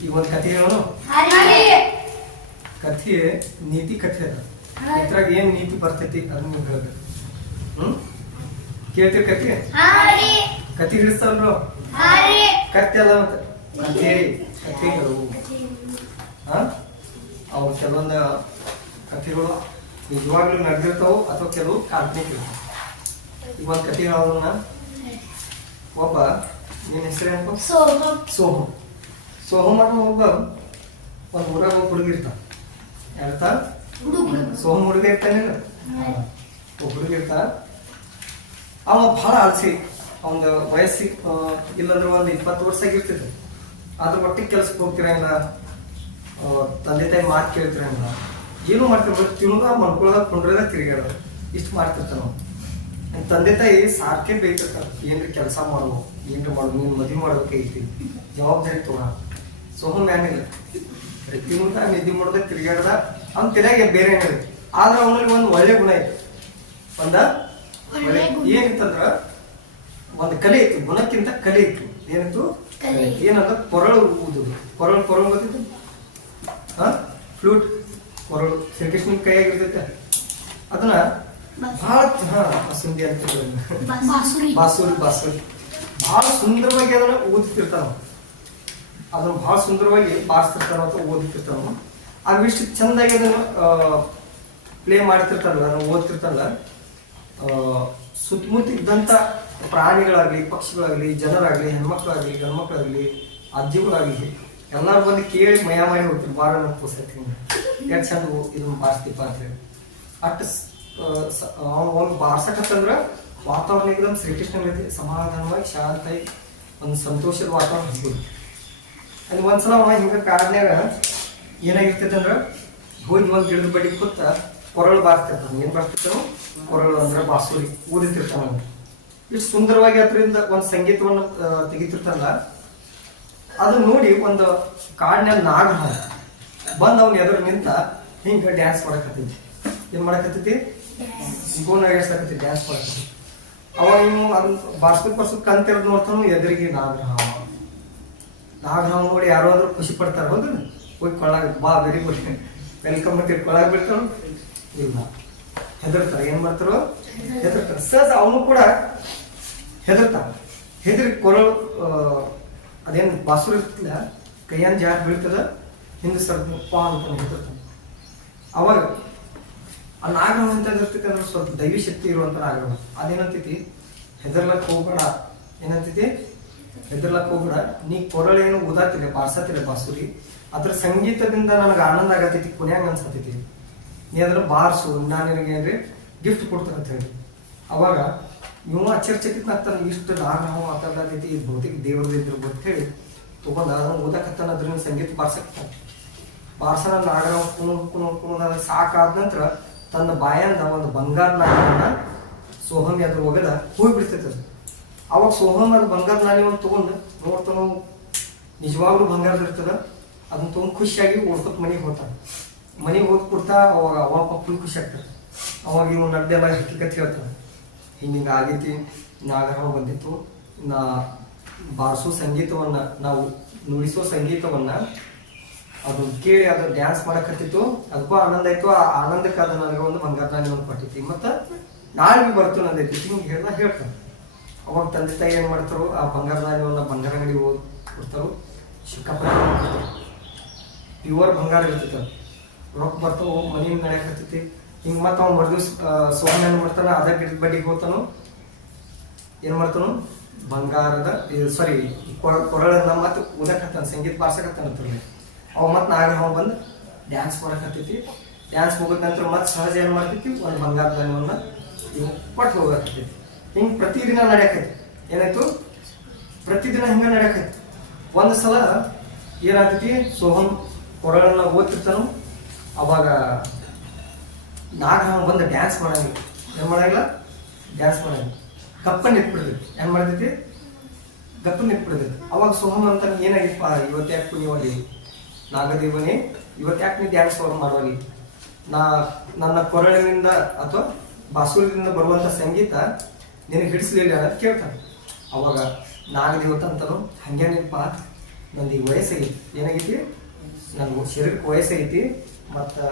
ಈಗ ಒಂದು ಕಥೆ ಹೇಳೋಣ? ಕಥೆ ನೀತಿ ಕಥೆ ಅದ. ಇದ್ರಾಗ ಏನ್ ನೀತಿ ಬರ್ತೈತಿ ಅದನ್ನ ನೀವು ಹೇಳ್ಬೇಕು. ಹ್ಮ್? ಕೇಳ್ತೀರಿ ಕಥೆ? ಕಥೆ ಹಿಡಿಸ್ತಾವಲ್ರು ಕಥೆ ಅಲ್ಲ ಮತ್ತೆ. ಕಥೆ ಕಥೆಗಳು ಹಾ? ಅವು ಕೆಲವೊಂದು ಕಥೆಗಳು ನಿಜವಾಗ್ಲೂ ನಡೆದಿರ್ತಾವ ಅಥವಾ ಕೆಲವು ಕಾಲ್ಪನಿಕ ಇರ್ತಾವ. ಈಗ ಒಂದು ಕಥೆ ಹೇಳೋದನ್ನ ಒಬ್ಬ ನಿನ್ನ ಹೆಸರೇನಪ್ಪ ಸೋಮ ಸೋಹಮ್. ಸೋಹಮ್. ಅನ್ನೋ ಒಬ್ಬ ಒಂದು ಊರಾಗ ಒಬ್ಬ ಹುಡುಗ ಇರ್ತಾನ ಹೇಳ್ತಾ? ಸೋಹಮ್ ಹುಡುಗ ಇರ್ತಾನೇನು ಒಬ್ಬ ಹುಡುಗ ಇರ್ತಾನ ಅವ ಭಾಳ ಆಲಸಿ ಅವನ ವಯಸ್ಸಿ ಇಲ್ಲಂದ್ರೆ ಒಂದು ಇಪ್ಪತ್ತು ವರ್ಷ ಆಗಿರ್ತಿದ್ರು ಅದ್ರ ಒಟ್ಟಿಗೆ ಕೆಲ್ಸಕ್ಕೆ ಹೋಗ್ತಿರಂಗಿಲ್ಲ ತಂದೆ ತಾಯಿ ಮಾತು ಕೇಳ್ತಿರಂಗಿಲ್ಲ ಏನು ಮಾಡ್ತಿರ್ಬೋದು ತಿನ್ನೋದ ಮನ್ಕೊಳ್ಳೋದ ಕುಂಡ್ರದ ತಿರುಗಾಡೋದು ಇಷ್ಟು ಮಾಡ್ತಿರ್ತಾನ ಅವ್ನು. ತಂದೆ ತಾಯಿ ಸಾರ್ಕೆ ಬೇಕತ್ತ ಏನ್ರಿ ಕೆಲಸ ಮಾಡುವ ಏನ್ರಿ ಮಾಡು ನೀನು ಮದುವೆ ಮಾಡ್ಬೇಕೈತಿ ಜವಾಬ್ದಾರಿ ತಗೋಣ ಮ್ಯಾನಿಲ್ಲ ಪ್ರತಿ ಮುಂದ ನಿದ್ದೆ ಮಾಡ್ದ ತಿರುಗಾಡ್ದ ಅವ್ನ ತಿರ್ಯಾಗ ಬೇರೆ ಏನಿದೆ ಆದ್ರೆ ಅವನಲ್ಲಿ ಒಂದು ಒಳ್ಳೆ ಗುಣ ಐತಿ. ಒಂದ. ಏನಿತ್ತಂದ್ರ ಒಂದು ಕಲೆ ಇತ್ತು ಗುಣಕ್ಕಿಂತ ಕಲೆ ಇತ್ತು ಏನಿತ್ತು. ಏನಂದ್ರ ಕೊರಳು ಊದುದು. ಕೊರಳು ಕೊರಳು ಗೊತ್ತಿತ್ತು ಹ? ಫ್ಲೂಟ್ ಕೊರಳು. ಶ್ರೀಕೃಷ್ಣನ್ ಕೈಯಾಗಿರ್ತೈತೆ ಅದನ್ನ ಬಹಳ ಹಾ ಸುಂದಿ ಅಂತ. ಬಾಸುರಿ. ಬಾಸುರಿ ಬಹಳ ಸುಂದರವಾಗಿ ಅದನ್ನ ಓದುತ್ತಿರ್ತಾನ ಅದನ್ನ ಬಹಳ ಸುಂದರವಾಗಿ ಬಾರಿಸ್ತಿರ್ತಾನ ಅಥವಾ ಓದುತ್ತಿರ್ತಾನ ಅದು ಇಷ್ಟು ಚಂದಾಗಿ ಅದನ್ನ ಪ್ಲೇ ಮಾಡ್ತಿರ್ತಾರಲ್ಲ ಅದನ್ನ ಓದ್ತಿರ್ತಾನಲ್ಲ ಆ, ಸುತ್ತಮುತ್ತ ಇದ್ದಂತ ಪ್ರಾಣಿಗಳಾಗ್ಲಿ ಪಕ್ಷಿಗಳಾಗ್ಲಿ ಜನರಾಗ್ಲಿ ಹೆಣ್ಮಕ್ಳಾಗ್ಲಿ ಗಂಡ್ಮಕ್ಳಾಗ್ಲಿ ಅಜ್ಜಿಗಳಾಗ್ಲಿ ಎಲ್ಲಾರು ಬಂದು ಕೇಳಿ ಮಯ ಮಾಡಿ ಹೋಗ್ತಾರೆ ಬಾರ ನನ್ನ ಪುಸ್ತಕ ಎಷ್ಟು ಚಂದ ಇದನ್ನ ಬಾರಿಸ್ತಿಪ್ಪ ಅಂತ ಹೇಳಿ. ಅಟ್ ಅವ್ನು ಬಾರ್ಸಕತ್ತಂದ್ರ ವಾತಾವರಣ ಏಕದಮ್ ಶ್ರೀಕೃಷ್ಣ ರೀತಿ ಸಮಾಧಾನವಾಗಿ ಶಾಂತಾಗಿ ಒಂದು ಸಂತೋಷದ ವಾತಾವರಣ ಹಬ್ಬೋದು ಅಲ್ಲಿ ಒಂದ್ಸಲ ಅವ ಹಿಂಗ ಕಾಡ್ನ್ಯಾಗ ಏನಾಗಿರ್ತೈತೆ ಅಂದ್ರ ಹೋಗಿ ಒಂದು ಗಿಡದ ಬಡಿ ಕೂತ ಕೊರಳು ಬಾರ್ತಿರ್ತ ಏನ್ ಬಾರ್ತಿರ್ತಾನ ಕೊರಳು ಅಂದ್ರೆ ಬಾಸುರಿ ಊದಿತಿರ್ತಾನ ಅವ್ನು. ಇಷ್ಟು ಸುಂದರವಾಗಿ ಅದರಿಂದ ಒಂದು ಸಂಗೀತವನ್ನು ತೆಗಿತಿರ್ತಲ್ಲ ಅದು ನೋಡಿ ಒಂದು ಕಾಡಿನಲ್ಲಿ ನಾಗ ಬಂದ್ ಅವ್ನ ಎದುರು ನಿಂತ ಹಿಂಗ ಡ್ಯಾನ್ಸ್ ಮಾಡಕತ್ತೈತಿ. ಏನ್ ಮಾಡಕತ್ತೈತಿ? ಗೋಣ ಎಡ್ಸಕತ್ತಿ ಡ್ಯಾನ್ಸ್ ಮಾಡ್ತೀನಿ ಅವಾಗ ಇನ್ನು ಅದು ಬಾರ್ಸ್ಕೊತ್ ಬಾರ್ಸ್ಕೊತ್ ಕಂತಿರೋದು ನೋಡ್ತಾನು, ಎದುರಿಗೆ ನಾಗರಾಮ. ನಾಗರಾಮ ನೋಡಿ ಯಾರೋ ಆದ್ರೂ ಖುಷಿ ಪಡ್ತಾರ ಬಂದ್ರೆ ಹೋಗಿ ಕೊಳಗ, ಬಾ, ಬೆರಿ ಗುಡ್ ವೆಲ್ಕಮ್ ಅಂತ ಕೊಳಗ ಬಿಡ್ತಾನು ಇಲ್ಲ. ಹೆದರ್ತಾರ. ಏನ್ ಮಾಡ್ತಾರೋ? ಹೆದರ್ತಾರೆ. ಸಹಜ ಅವನು ಕೂಡ ಹೆದರ್ತಾನ. ಹೆದರಿ ಕೊರಳು ಅದೇನು ಬಾಸುರ ಇರ್ತಿಲ್ಲ? ಕೈಯನ್ ಜಾರ್ ಬೀಳ್ತದ? ಹಿಂದೆ ಸರ್ ಪಾ ಅಂತ ಹೆದರ್ತಾನೆ. ಅವಾಗ ಆ ನಾಗರವ ಅಂತ ಇರ್ತೈತಿ ಅಂದ್ರೆ ಸ್ವಲ್ಪ ದೈವಿ ಶಕ್ತಿ ಇರುವಂತ ನಾಗರವ ಅದೇನಂತೈತಿ? ಹೆದರ್ಲಕ್ ಹೋಗ್ಬೇಡ. ಏನಂತೈತಿ? ಹೆದರ್ಲಕ್ ಹೋಗ್ಬೇಡ. ನೀ ಕೊರಳೇನು ಊದಾತಿಲ್ಲ ಬಾರ್ಸತಿಲ್ಲ ಬಾಸುರಿ. ಅದ್ರ ಸಂಗೀತದಿಂದ ನನಗೆ ಆನಂದ ಆಗತೈತಿ ಕುಣ್ಯಾಂಗ ಅನ್ಸತೈತಿ. ನೀ ಅದನ್ನ ಬಾರ್ಸು. ನಾನು ನಿನಗೆ ಏನ್ರಿ ಗಿಫ್ಟ್ ಕೊಡ್ತಾರಂತ ಅಂತ ಹೇಳಿ. ಅವಾಗ ಇವ ಆಶ್ಚರ್ಯಚಕಿತನಾಗ್ತಾನೆ ಇಷ್ಟು ನಾಗರವ ಮಾತಾಡತೈತಿ ಇದು ಭೌತಿಕ ದೇವರದಿದ್ರು ಅಂತ ಹೇಳಿ. ತಗೊಂಡ ಅದನ್ನ ಓದಕತ್ತಾನ ಅದ್ರಿಂದ ಸಂಗೀತ ಬಾರ್ಸಕತ್ತಾನ. ಬಾರ್ಸನ ನಾಗರ ಕುಣ ಕುಣ ಕುಣ, ಸಾಕಾದ ನಂತರ ತನ್ನ ಬಾಯಿಂದ ಒಂದು ಬಂಗಾರ ನಾಣ್ಯವನ್ನ ಸೋಹಮ್ ಅದ್ರ ಒಗದ ಹೋಗಿ ಬಿಡ್ತೈತೆ ಅವಾಗ ಸೋಹಮ್ ಅದು ಬಂಗಾರ ನಾಣ್ಯವನ್ನು ತಗೊಂಡು ನೋಡ್ತಾನು ನಿಜವಾಗ್ಲೂ ಬಂಗಾರದ ಇರ್ತದ. ಅದನ್ನ ತಗೊಂಡು ಖುಷಿಯಾಗಿ ಓಡ್ಕೊತ ಮನೆಗೆ ಹೋಗ್ತಾನೆ. ಮನೆಗೆ ಹೋಗಿ ಕೊಡ್ತಾ ಅವಾಗ ಅವಾಗ ಫುಲ್ ಖುಷಿ ಆಗ್ತದೆ ಅವಾಗ ಇವ್ ನಡ್ದೆಲ್ಲ ಹಕ್ಕಿಕತ್ ಹೇಳ್ತಾನೆ. ಹಿಂಗೆ ಆಗೈತಿ ನಾಗರವ ಬಂದಿತ್ತು. ನಾ ಬಾರಿಸೋ ಸಂಗೀತವನ್ನ, ನಾವು ನುಡಿಸೋ ಸಂಗೀತವನ್ನ ಅದು ಕೇಳಿ ಅದು ಡ್ಯಾನ್ಸ್ ಮಾಡಕತ್ತಿತ್ತು, ಅದಕ್ಕೂ ಆನಂದ ಆಯ್ತು. ಆ ಆನಂದಕ್ಕೆ ಅದು ನನಗೆ ಒಂದು ಬಂಗಾರ ಒಂದು ಕೊಟ್ಟಿತ್ತು. ಮತ್ತ ನಾಳೆ ಬಿ ಬರ್ತು ನಂದೈತಿ ಹಿಂಗೆ ಹೇಳ್ದ ಹೇಳ್ತಾನೆ. ಅವಾಗ ತಂದೆ ತಾಯಿ ಏನು ಮಾಡ್ತಾರೋ, ಆ ಬಂಗಾರ ಬಂಗಾರ ಅಂಗಡಿ ಹೋಗಿ ಕೊಡ್ತಾರೋ ಚಿಕ್ಕಪ್ಪ ಪ್ಯೂರ್ ಬಂಗಾರ ಇರ್ತೈತೆ. ರೊಕ್ಕ ಬರ್ತಾವ ಮನೆಯಿಂದ ನಡೆಯಕತ್ತೈತಿ. ಹಿಂಗೆ ಮತ್ತೆ ಅವ್ನು ಮರ್ದಿವ್ಸ ಸೋಮಣ್ಣ ಏನು ಮಾಡ್ತಾನೆ, ಅದ ಗಿಡದ ಬಡ್ಡಿಗೆ ಹೋಗ್ತಾನು. ಏನ್ ಮಾಡ್ತಾನು? ಬಂಗಾರದ ಸಾರಿ ಕೊರಳನ್ನ ಮತ್ತೆ ಊದಕತ್ತಾನ ಸಂಗೀತ ಬಾರ್ಸಕತ್ತಾನ ಅವ ಮತ್ ನಾಗರ ಅವ ಬಂದು ಡ್ಯಾನ್ಸ್ ಮಾಡಕತ್ತೈತಿ ಡ್ಯಾನ್ಸ್ ಮುಗಿದ ನಂತರ ಮತ್ತೆ ಸಹಜ ಏನು ಮಾಡ್ತೈತಿ ಒಂದು ಬಂಗಾರ ದಾನವನ್ನ ಇವು ಕೊಟ್ಟು ಹೋಗಕತ್ತೈತಿ ಹಿಂಗೆ ಪ್ರತಿದಿನ ನಡೆಯಕೈತಿ ಏನಾಯ್ತು? ಪ್ರತಿದಿನ ಹಿಂಗ ನಡೆಯಕೈತಿ ಒಂದು ಸಲ ಏನಾಗ್ತೈತಿ? ಸೋಹಮ್ ಕೊರಳನ್ನ ಓದ್ತಿರ್ತಾನು. ಅವಾಗ ನಾಗ ಬಂದು ಡ್ಯಾನ್ಸ್ ಮಾಡಂಗಿಲ್ಲ ಏನು ಮಾಡಂಗಿಲ್ಲ? ಡ್ಯಾನ್ಸ್ ಮಾಡಂಗಿಲ್ಲ ಗಪ್ಪನ್ ಇಟ್ಬಿಡ್ತೈತಿ. ಏನು ಮಾಡ್ತೈತಿ? ಗಪ್ಪನ್ ಇಟ್ಬಿಡ್ತೈತಿ. ಅವಾಗ ಸೋಹಮ್ ಅಂತ ಏನಾಗಿಪ್ಪ ಇವತ್ತು ಯಾಕೆ ಕುಣಿವಲ್ಲಿ ನಾಗದೇವನೇ, ಇವತ್ತು ಯಾಕೆ ನೀವು ಡ್ಯಾನ್ಸ್ ಮಾಡುವಲ್ಲಿ? ನಾ ನನ್ನ ಕೊರಳಿನಿಂದ ಅಥವಾ ಬಾಸುರಿನಿಂದ ಬರುವಂತ ಸಂಗೀತ ನಿನಗೆ ಹಿಡಿಸ್ಲಿಲ್ಲ ಅಂತ ಕೇಳ್ತಾನೆ. ಅವಾಗ ನಾಗದೇವತ ಅಂತಾನು ಹಂಗೇನಿಲ್ಪ ನಂದು ಈಗ ವಯಸ್ಸೈತಿ ಏನಾಗೈತಿ? ನನ್ನ ಶರೀರಕ್ಕೆ ವಯಸ್ಸಾಗೈತಿ ಮತ್ತು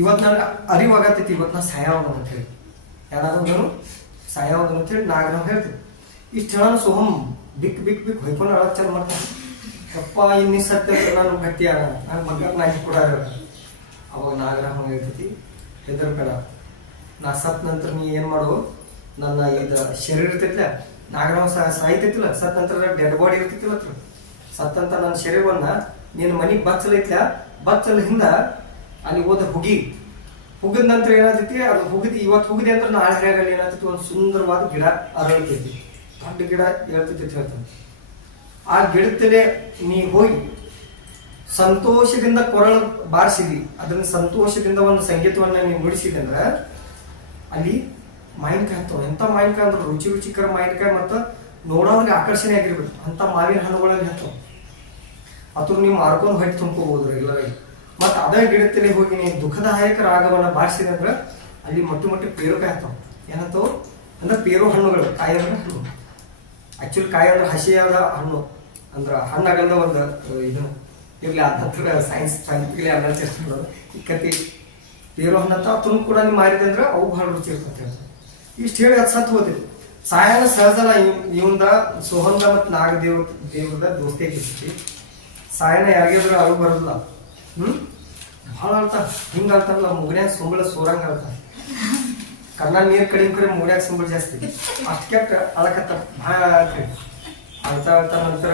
ಇವತ್ತು ನನಗೆ ಅರಿವಾಗತ್ತೈತಿ ಇವತ್ತು ನಾ ಸಾಯವನ ಅಂತೇಳಿ ಯಾರಾದ್ರೂ ಹೇಳಿ ಅಂತೇಳಿ ನಾಗರಾವ್ ಹೇಳ್ತೀವಿ ಇಷ್ಟು ಹೇಳೋಣ ಸೋಮ್ ಬಿಕ್ ಬಿಕ್ ಬಿಕ್ ಹೊಯ್ಕೊಂಡು ಅಳಚಾರ ಮಾಡ್ತಾನೆ. ಯಪ್ಪ, ಇನ್ನಿ ಸತ್ಯ ನಾನು ಗಟ್ಟಿ ಆಗ ನಾನು ಮಗ ನಾಯಿ ಕೂಡ ಅವಾಗ ನಾಗರಾವ್ ಹೇಳ್ತೈತಿ, ಹೆದರ್ಬೇಡ. ನಾ ಸತ್ ನಂತರ ನೀ ಏನ್ ಮಾಡು ನನ್ನ ಇದು ಶರೀರ ಇರ್ತೈತಿಲ್ಲ ನಾಗರಾಮ ಸಾ ಸಾಯ್ತೈತಿಲ್ಲ ಸತ್ ನಂತರ ಡೆಡ್ ಬಾಡಿ ಇರ್ತೈತಿಲ್ಲ ಹತ್ರ ಸತ್ತಂತ ನನ್ನ ಶರೀರವನ್ನ ನಿನ್ನ ಮನಿಗೆ ಬಚ್ಚಲ ಐತ್ಲ, ಬಚ್ಚಲ ಹಿಂದ ಅಲ್ಲಿ ಹೋದ ಹುಗಿ. ಹುಗಿದ ನಂತರ ಏನಾಗ್ತೈತಿ, ಅದು ಹುಗಿದು ಇವತ್ತು ಹುಗದಿ ಅಂದ್ರೆ ನಾಳೆ ಹೇಗಲ್ಲಿ ಏನಾಗ್ತೈತಿ, ಒಂದು ಸುಂದರವಾದ ಗಿಡ ಅರಳ್ತೈತಿ ದೊಡ್ಡ ಗಿಡ ಹೇಳ್ತೈತಿ ಹೇಳ್ತಾನೆ. ಆ ಗಿಡತ್ತಲೆ ನೀ ಹೋಗಿ ಸಂತೋಷದಿಂದ ಕೊರಳು ಬಾರಿಸಿದಿ. ಅದನ್ನ ಸಂತೋಷದಿಂದ ಒಂದು ಸಂಗೀತವನ್ನ ನೀವು ನುಡಿಸಿದೆ ಅಂದ್ರೆ, ಅಲ್ಲಿ ಮಾವಿನಕಾಯಿ ಹತ್ತವ. ಎಂತ ಮಾವಿನಕಾಯಿ ಅಂದ್ರೆ ರುಚಿ ರುಚಿಕರ ಮಾವಿನಕಾಯಿ ಮತ್ತು ನೋಡೋರಿಗೆ ಆಕರ್ಷಣೆ ಆಗಿರ್ಬೇಕು. ಅಂತ ಮಾವಿನ ಹಣ್ಣುಗಳಲ್ಲಿ ಹತ್ತವ. ಅದ್ರ ನೀವು ಮಾರ್ಕೊಂಡು ಹೊಟ್ಟೆ ತುಂಬಕೋಬಹುದು ಆಗಿ. ಮತ್ತೆ ಅದೇ ಗಿಡದಲ್ಲಿ ಹೋಗಿ ನೀವು ದುಃಖದಾಯಕ ರಾಗವನ್ನ ಬಾರಿಸಿದೆ ಅಂದ್ರೆ, ಅಲ್ಲಿ ಮೊಟ್ಟ ಮೊಟ್ಟ ಪೇರುಕಾಯಿ ಹತ್ತವ. ಏನಂತವು? ಅಂದ್ರೆ ಪೇರು ಹಣ್ಣುಗಳು, ಕಾಯಿ ಅಂದ್ರೆ ಹಣ್ಣು. ಆಕ್ಚುಲಿ ಕಾಯಿ ಅಂದ್ರೆ ಹಸಿಯಾದ ಹಣ್ಣು. ಅಂದ್ರ ಹಣ್ಣಾಗಲ್ಲ ಒಂದು ಇದು ಇರ್ಲಿ ಆ ಹತ್ರ ಸೈನ್ಸ್ ಸೈಂಟಿಫಿಕಲಿ ಅನಾಲಿಸಿಸ್ ಮಾಡೋದು. ಈ ಕತಿ ಬೇರೋ ಹಣ್ಣತ್ತ ಅದನ್ನು ಕೂಡ ನೀವು ಮಾರಿದೆ ಅವು ಬಹಳ ರುಚಿ ಇರ್ತದೆ ಇಷ್ಟು ಹೇಳಿ ಅದು ಸತ್ತು ಹೋದಿರಿ ಸಾಯನ ಸಹಜನ ಇವಂದ ಸೋಹಂದ ಮತ್ತು ನಾಗದೇವ, ದೇವ್ರದ ದೋಸ್ತಿ ಆಗಿರ್ತೈತಿ ಸಾಯನ ಯಾರಿಗಾದ್ರೂ ಅಳು ಬರೋದಿಲ್ಲ. ಹ್ಮ್? ಭಾಳ ಅಳ್ತಾ, ಹಿಂಗೆ ಅಳ್ತಾರಲ್ಲ ಮುಗಿಯ ಸುಂಬಳ ಸೋರಂಗ ಅಳ್ತಾರ ಕಣ್ಣ ನೀರು ಕಡಿಮೆ ಕಡೆ ಮುಗಿನ್ಯಾಗ ಸುಂಬಳ ಜಾಸ್ತಿ. ಅಷ್ಟು ಕೆಟ್ಟ ಅಳಕತ್ತ ಭಾಳ ಅಳ್ತಾ ಅಳ್ತಾ ನಂತರ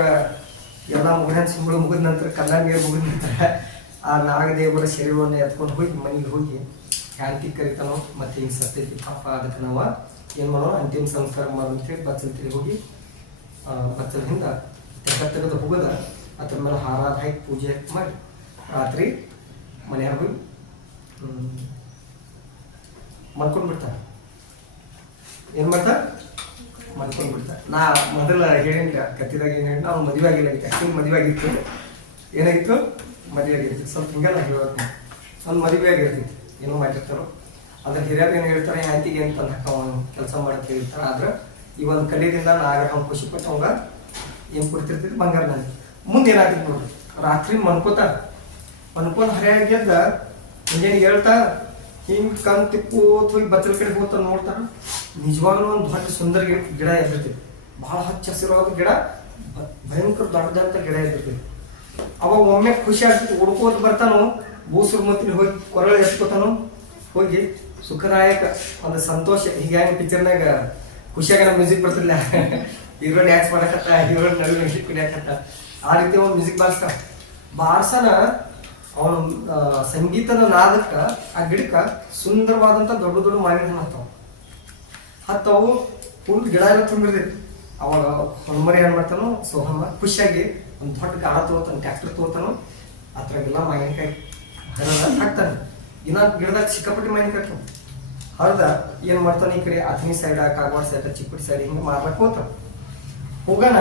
ಎಲ್ಲ ಮುಗಿದ ಸುಂಬಳ ಮುಗಿದ ನಂತರ ನೀರು ಮುಗಿದ ನಂತರ ಆ ನಾಗದೇವರ ಶರೀರವನ್ನು ಎತ್ಕೊಂಡು ಹೋಗಿ ಮನೆಗೆ ಹೋಗಿ ಶಾಂತಿ ಕರಿತಾನೋ ಮತ್ತೆ ಹಿಂಗೆ ಸತ್ತೈತಿ ಪಾಪ ಅದಕ್ಕೆ ನಾವು? ಏನು ಮಾಡೋಣ? ಅಂತಿಮ ಸಂಸ್ಕಾರ ಮಾಡೋ ಅಂತೇಳಿ ಬಚ್ಚಲ್ತಿರಿ ಹೋಗಿ ಬಚ್ಚಲಿಂದ ತೆಗ ತೆಗೆದು ಹೋಗದ. ಅದ್ರ ಮೇಲೆ ಹಾರಾದ ಹಾಕಿ ಪೂಜೆ ಮಾಡಿ ರಾತ್ರಿ ಮನೆಯಾಗ ಹೋಗಿ ಮಲ್ಕೊಂಡ್ಬಿಡ್ತಾರೆ ಏನು ಮಾಡ್ತಾ? ಮಲ್ಕೊಂಡ್ ಬಿಡ್ತಾರೆ ನಾ ಮೊದಲ ಹೇಳಿಲ್ಲ ಕತ್ತಿದಾಗ ಏನು ಹೇಳಿ ನಾವು ಮದುವೆ ಆಗಿಲ್ಲ ಆಕ್ಚುಲಿ ಮದುವೆ ಆಗಿತ್ತು. ಏನಾಗಿತ್ತು ಮದುವೆ ಆಗಿರ್ತಿತ್ತು. ಸ್ವಲ್ಪ ಹಿಂಗೆಲ್ಲ ಹೇಳೋದು ಅದು ಮದುವೆ ಆಗಿರ್ತೈತಿ ಏನೋ ಮಾಡಿರ್ತಾರೋ. ಅದ್ರ ಹಿರಿಯರು ಏನು ಹೇಳ್ತಾರೆ ಹ್ಯಾಂತಿಗೆ ಅಂತ ಕೆಲಸ ಮಾಡಕ್ಕೆ ಹೇಳ್ತಾರೆ ಆದ್ರೆ, ಈ ಒಂದು ಕಲಿಯಿಂದ ನಾಗ ಖುಷಿ ಪಟ್ಟು ಅವಾಗ ಏನು ಕೊಡ್ತಿರ್ತಿತ್ತು ಬಂಗಾರ ನನಗೆ ಮುಂದೆ ಏನಾಗ್ತಿತ್ತು ನೋಡ್ರಿ ರಾತ್ರಿ ಮನ್ಕೋತ ಮನ್ಕೊಂಡು ಹರಿಯಾಗಿ ಎದ್ದ ಮುಂಜಾನೆ ಹೇಳ್ತಾ, ಹಿಂಗೆ ಕಣ್ ತಿಕ್ಕೋತ್ ಹೋಗಿ ಬಚ್ಚಲ ಕಡೆ ಹೋಗ್ತಾನೆ ನೋಡ್ತಾರ ನಿಜವಾಗ್ಲೂ ಒಂದು ದೊಡ್ಡ ಸುಂದರ ಗಿಡ ಎದ್ದಿರ್ತೈತಿ ಬಹಳ ಹಚ್ಚ ಹಸಿರಾದ ಗಿಡ ಭಯಂಕರ ದೊಡ್ಡದಂತ ಗಿಡ ಎದ್ದಿರ್ತೈತಿ ಅವಾಗ ಒಮ್ಮೆ ಖುಷಿ ಆಗ್ತೈತಿ, ಹುಡ್ಕೋತ ಬರ್ತಾನು ಬೂಸುರ್ ಮತ್ತಿನ ಹೋಗಿ ಕೊರಳು ಎತ್ಕೋತಾನು, ಹೋಗಿ ಸುಖದಾಯಕ ಒಂದು ಸಂತೋಷ. ಹೀಗಾಗಿ ಪಿಕ್ಚರ್ನಾಗ ಖುಷಿಯಾಗ ಮ್ಯೂಸಿಕ್ ಬರ್ತಿಲ್ಲ ಹೀರೋ ಡ್ಯಾನ್ಸ್ ಮಾಡಕತ್ತ ಹೀರೋ ನಡುವೆ ಮ್ಯೂಸಿಕ್ ಕುಡಿಯಾಕತ್ತ ಆ ರೀತಿ ಒಂದು ಮ್ಯೂಸಿಕ್ ಬಾರಿಸ್ತಾವ ಬಾರ್ಸನ ಅವನು ಸಂಗೀತದ ನಾದಕ್ಕ, ಆ ಗಿಡಕ್ಕ ಸುಂದರವಾದಂತ ದೊಡ್ಡ ದೊಡ್ಡ ಮಾವಿನ ಹಣ್ಣು ಹತ್ತಾವ ಫುಲ್ ಗಿಡ ಎಲ್ಲ ತುಂಬಿರ್ತೈತಿ ಅವಾಗ ಹೊನ್ಮರಿ ಏನ್ ಮಾಡ್ತಾನೋ ಸೋಹಮ್ಮ ಖುಷಿಯಾಗಿ ಒಂದು ದೊಡ್ಡ ಗಾಳ ತಗೋತಾನ ಟ್ಯಾಕ್ಟರ್ ತಗೋತಾನು ಅದ್ರಾಗೆಲ್ಲ ಮಾವಿನಕಾಯಿ ಹಾಕ್ತಾನೆ. ಇನ್ನ ಗಿಡದಾಗ ಸಿಕ್ಕಾಪಟ್ಟಿ ಮಾವಿನಕಾಯಿ. ಹರಿದ ಏನ್ ಮಾಡ್ತಾನೆ ಈ ಕಡೆ? Athani side Kagwad side Chikkodi side ಹಿಂಗೆ ಮಾರ್ಲಕ್ ಹೋಗ್ತಾನ. ಹೋಗೋಣ